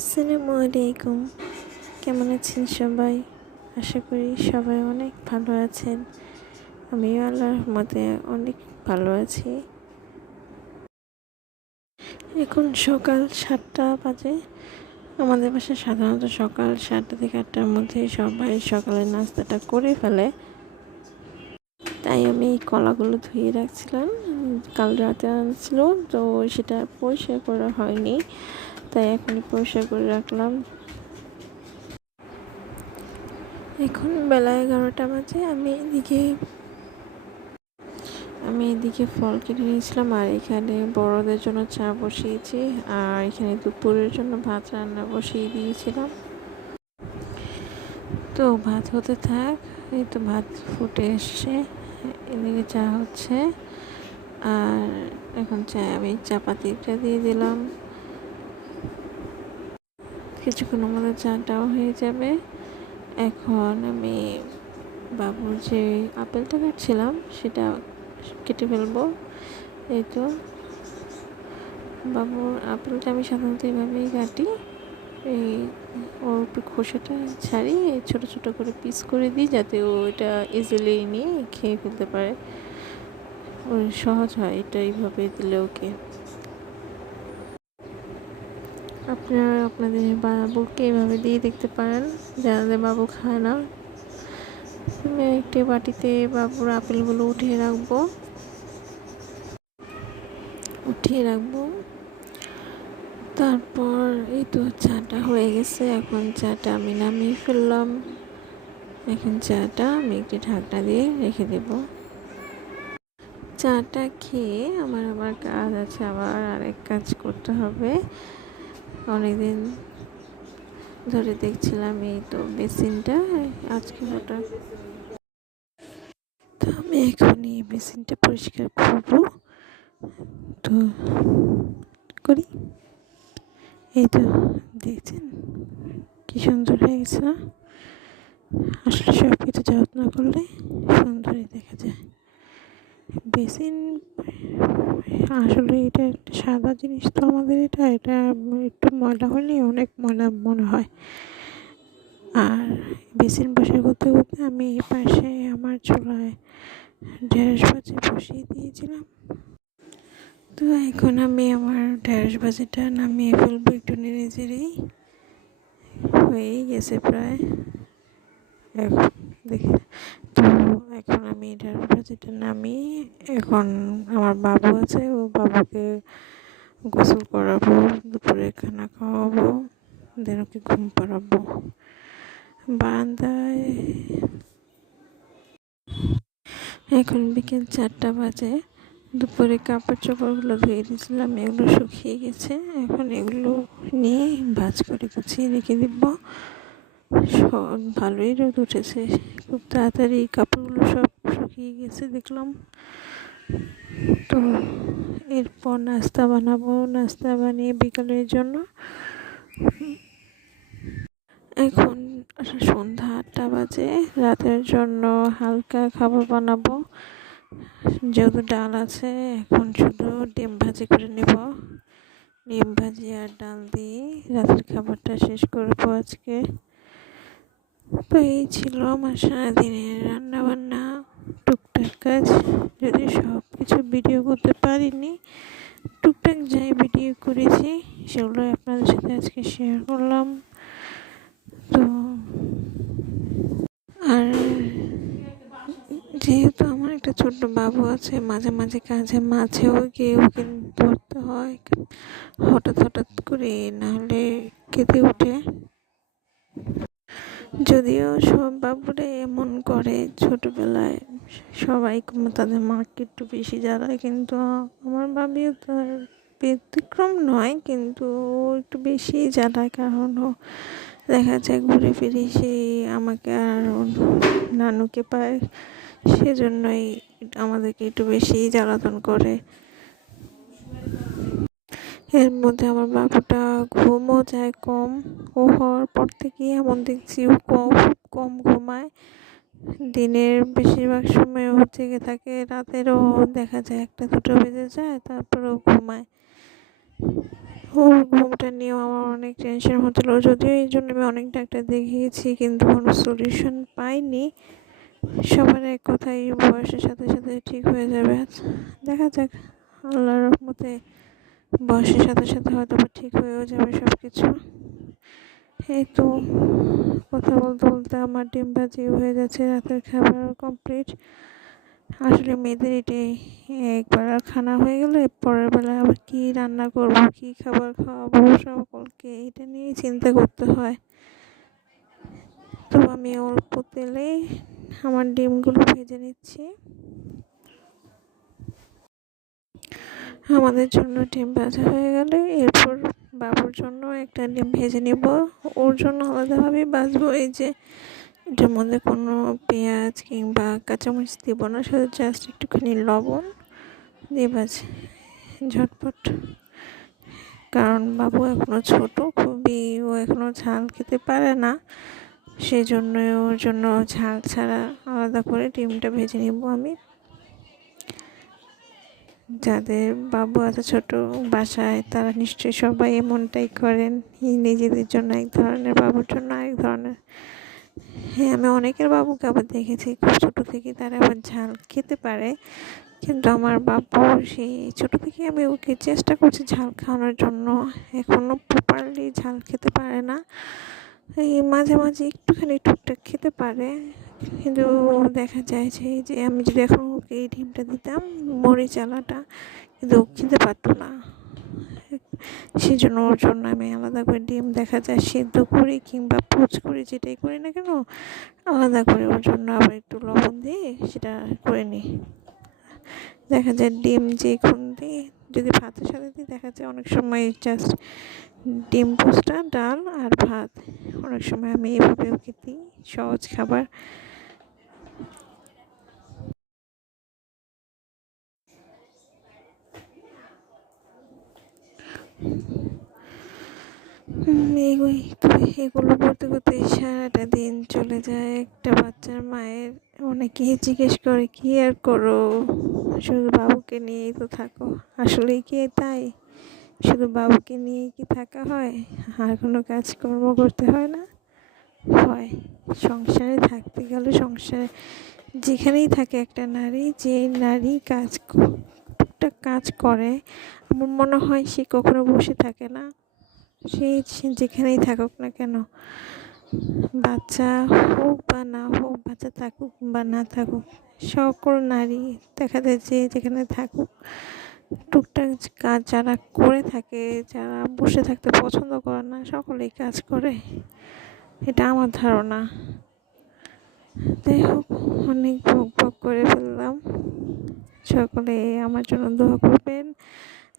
আসসালামু আলাইকুম। কেমন আছেন সবাই? আশা করি সবাই অনেক ভালো আছেন। আমিও আল্লাহর রহমতে অনেক ভালো আছি। এখন সকাল 7টা বাজে। আমাদের বাসায় সাধারণত সকাল 7টা থেকে 8টার মধ্যে সবাই সকালের নাস্তাটা করে ফেলে। তাই আমি এই কলাগুলো ধুয়ে রাখছিলাম। কাল রাতে আনছিল, তো সেটা পরিষ্কার করা হয়নি, তাই এখনই পরিষ্কার করে রাখলাম। এখন বেলা 11টা বাজে। আমি এদিকে ফল কেটে নিয়েছিলাম, আর এখানে বড়দের জন্য চা বসিয়েছি, আর এখানে দুপুরের জন্য ভাত রান্না বসিয়ে দিয়েছিলাম। তো ভাত হতে থাক। এই তো ভাত ফুটে এসছে, এদিকে চা হচ্ছে। আর এখন আমি চাপাতিটা দিয়ে দিলাম। কিছুক্ষণের মধ্যে চাটাও হয়ে যাবে। এখন আমি বাবুর যে আপেলটা কাটছিলাম সেটা কেটে ফেলবো। এই তো বাবুর আপেলটা আমি সাধারণত এইভাবেই কাটি। এই ওর খোসাটা ছাড়িয়ে ছোট ছোট করে পিস করে দিই, যাতে ও এটা ইজিলি নিয়ে খেয়ে ফেলতে পারে। ওর সহজ হয় এটা এইভাবে দিলে ওকে। আপনারা আপনাদের বাবুকে এইভাবে দিয়ে দেখতে পারেন, যাদের বাবু খায় না। আমি একটি বাটিতে বাবুর আপেলগুলো উঠিয়ে রাখবো। তারপর এই তো চাটা হয়ে গেছে। এখন চাটা আমি নামিয়ে ফেললাম। এখন চাটা আমি একটি ঢাকনা দিয়ে রেখে দেব। চাটা খেয়ে আমার কাজ আছে, আবার আরেক কাজ করতে হবে। অনেকদিন ধরে দেখছিলাম এই তো বেসিনটা আজকে হঠাৎ, তো আমি এখন এই বেসিনটা পরিষ্কার করবো। তো করি। এই তো দেখছেন কি সুন্দর হয়ে গেছে না? আসলে সব কিছু যত্ন করলে সুন্দরই দেখা যায়। বেসিন আসলে এটা একটা সাদা জিনিস, তো আমাদের এটা একটু ময়লা হলে অনেক ময়লা মনে হয়। আর বেসিন পরিষ্কার করতে করতে আমি এই পাশে আমার চুলায় ঢেঁড়স ভাজি বসিয়ে দিয়েছিলাম। তো এখন আমি আমার ঢেঁড়স ভাজিটা নামিয়ে ফেলবো একটু নেড়ে চেড়েই। হয়েই গেছে প্রায়। এখন দেখি, তো এখন আমি ঢেঁড়স ভাজিটা নামিয়ে এখন আমার বাবু আছে, ও বাবুকে গোসল করাবো, দুপুরে খানা খাওয়াবো, দেন ওকে ঘুম পাড়াবো। বারান্দায় এখন বিকেল 4টা বাজে। দুপুরে কাপড় চোপড়গুলো ধুয়ে দিয়েছিলাম, এগুলো শুকিয়ে গেছে। এখন এগুলো নিয়ে ভাঁজ করে গুছিয়ে রেখে দিব। ভালোই রোদ উঠেছে, খুব তাড়াতাড়ি কাপড়গুলো সব শুকিয়ে গেছে দেখলাম। তো এরপর নাস্তা বানাবো। নাস্তা বানিয়ে বিকালের জন্য এখন সন্ধ্যা 8টা বাজে। রাতের জন্য হালকা খাবার বানাবো। যেহেতু ডাল আছে, এখন শুধু ডিম ভাজি করে নেব। ডিম ভাজি আর ডাল দিয়ে রাতের খাবারটা শেষ করবো আজকে। তো এই ছিল আমার সারাদিনের রান্নাবান্না, টুকটাক কাজ। যদি সব কিছু ভিডিও করতে পারিনি, টুকটাক যাই ভিডিও করেছি সেগুলো আপনাদের সাথে আজকে শেয়ার করলাম। তো আর যেহেতু আমার একটা ছোট্ট বাবু আছে, মাঝে মাঝে মাঝেও গিয়ে ওকে ধরতে হয় হঠাৎ করে, নাহলে কেঁদে ওঠে। যদিও সব বাবুরে এমন করে, ছোটবেলায় সবাই তাদের মাকে একটু বেশি জ্বালায়, কিন্তু আমার বাবিও তার ব্যতিক্রম নয়, কিন্তু ও একটু বেশি জ্বালায়। কারণ ও দেখা যায় ঘুরে ফিরে সে আমাকে আর নানুকে পায়, সেজন্যই আমাদেরকে একটু বেশি জ্বালাতন করে। এর মধ্যে আমার বাবুটা ঘুমও যায় কম। ও হওয়ার পর থেকে এমন দেখছি ও খুব কম ঘুমায়। দিনের বেশিরভাগ সময় ও জেগে থাকে, রাতেরও দেখা যায় 1টা 2টা বেজে যায়, তারপরেও ঘুমায়। ওর ঘুমটা নিয়েও আমার অনেক টেনশন হচ্ছিলো, যদিও এই জন্য আমি অনেক ডাক্তার দেখিয়েছি কিন্তু কোনো সলিউশন পাইনি। সবার এক কথাই বয়সের সাথে সাথে ঠিক হয়ে যাবে, দেখা যাক আল্লাহর রহমতে বয়সের সাথে সাথে হয়তো বা ঠিক হয়েও যাবে সব কিছু। এই তো কথা বলতে বলতে আমার ডিম ভাজিও হয়ে যাচ্ছে, রাতের খাবারও কমপ্লিট। আসলে মেয়েদের এটাই, একবার খানা হয়ে গেলে পরের বেলা আবার কী রান্না করব, কী খাবার খাওয়াবো সকলকে, এটা নিয়েই চিন্তা করতে হয়। তো আমি অল্প তেলে আমার ডিমগুলো ভেজে নিচ্ছি। আমাদের জন্য ডিম ভাজা হয়ে গেলে এরপর বাবুর জন্য একটা ডিম ভেজে নিব। ওর জন্য আলাদাভাবে ভাজবো। এই যে এটার মধ্যে কোনো পেঁয়াজ কিংবা কাঁচামরিচ দিব না, শুধু জাস্ট একটুখানি লবণ দিয়ে ভাজি ঝটপট। কারণ বাবু এখনও ছোট, খুবই ও এখনও ঝাল খেতে পারে না, সেই জন্য ওর জন্য ঝাল ছাড়া আলাদা করে ডিমটা ভেজে নিব আমি। যাদের বাবু আছে ছোট বাসায় তারা নিশ্চয়ই সবাই এমনটাই করেন, নিজেদের জন্য এক ধরনের, বাবুর জন্য এক ধরনের। হ্যাঁ, আমি অনেকের বাবুকে আবার দেখেছি খুব ছোটো থেকে তারা আবার ঝাল খেতে পারে, কিন্তু আমার বাবু সেই ছোটো থেকে আমি ওকে চেষ্টা করছি ঝাল খাওয়ানোর জন্য, এখনও প্রপারলি ঝাল খেতে পারে না। এই মাঝে মাঝে একটুখানি টুকটাক খেতে পারে, কিন্তু দেখা যায় যে আমি যদি এখন ওকে এই ডিমটা দিতাম মরিচ আলাটা, কিন্তু ও খেতে পারতো না। সেই জন্য ওর জন্য আমি আলাদা করে ডিম দেখা যায় সেদ্ধ করি কিংবা পোচ করি, যেটাই করি না কেন আলাদা করে ওর জন্য আবার একটু লবণ দিয়ে সেটা করে নিই। দেখা যায় ডিম যেখন দিই, যদি ভাতের সাথে দিই দেখা যায় অনেক সময় জাস্ট ডিম পোস্টটা, ডাল আর ভাত, অনেক সময় আমি এভাবে ওকে দিই, সহজ খাবার। এগুলো করতে করতে সারাটা দিন চলে যায়। একটা বাচ্চার মায়ের অনেকেই জিজ্ঞেস করে কি আর করো, শুধু বাবুকে নিয়েই তো থাকো। আসলেই কি তাই? শুধু বাবুকে নিয়েই কি থাকা হয়, আর কোনো কাজকর্ম করতে হয় না? হয়। সংসারে থাকতে গেলে, সংসারে যেখানেই থাকে একটা নারী, যে নারী টুকটাক কাজ করে আমার মনে হয় সে কখনো বসে থাকে না। সে যেখানেই থাকুক না কেন, বাচ্চা হোক বা না হোক, বাচ্চা থাকুক বা না থাকুক, সকল নারী দেখা যায় যে যেখানে থাকুক টুকটাক কাজ যারা করে থাকে, যারা বসে থাকতে পছন্দ করে না, সকলেই কাজ করে, এটা আমার ধারণা। যাই হোক, অনেক বক করে ফেললাম। সকলে আমার জন্য দোয়া করবেন,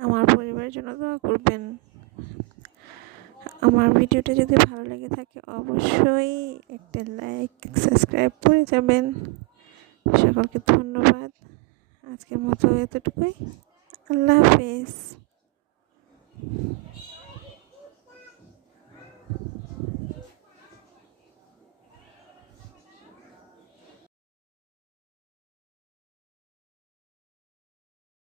আমার পরিবারের জন্য দোয়া করবেন। আমার ভিডিওটা যদি ভালো লেগে থাকে অবশ্যই একটা লাইক, সাবস্ক্রাইব করে যাবেন। সকলকে ধন্যবাদ। আজকের মতো এতটুকুই। আল্লাহ হাফেজ।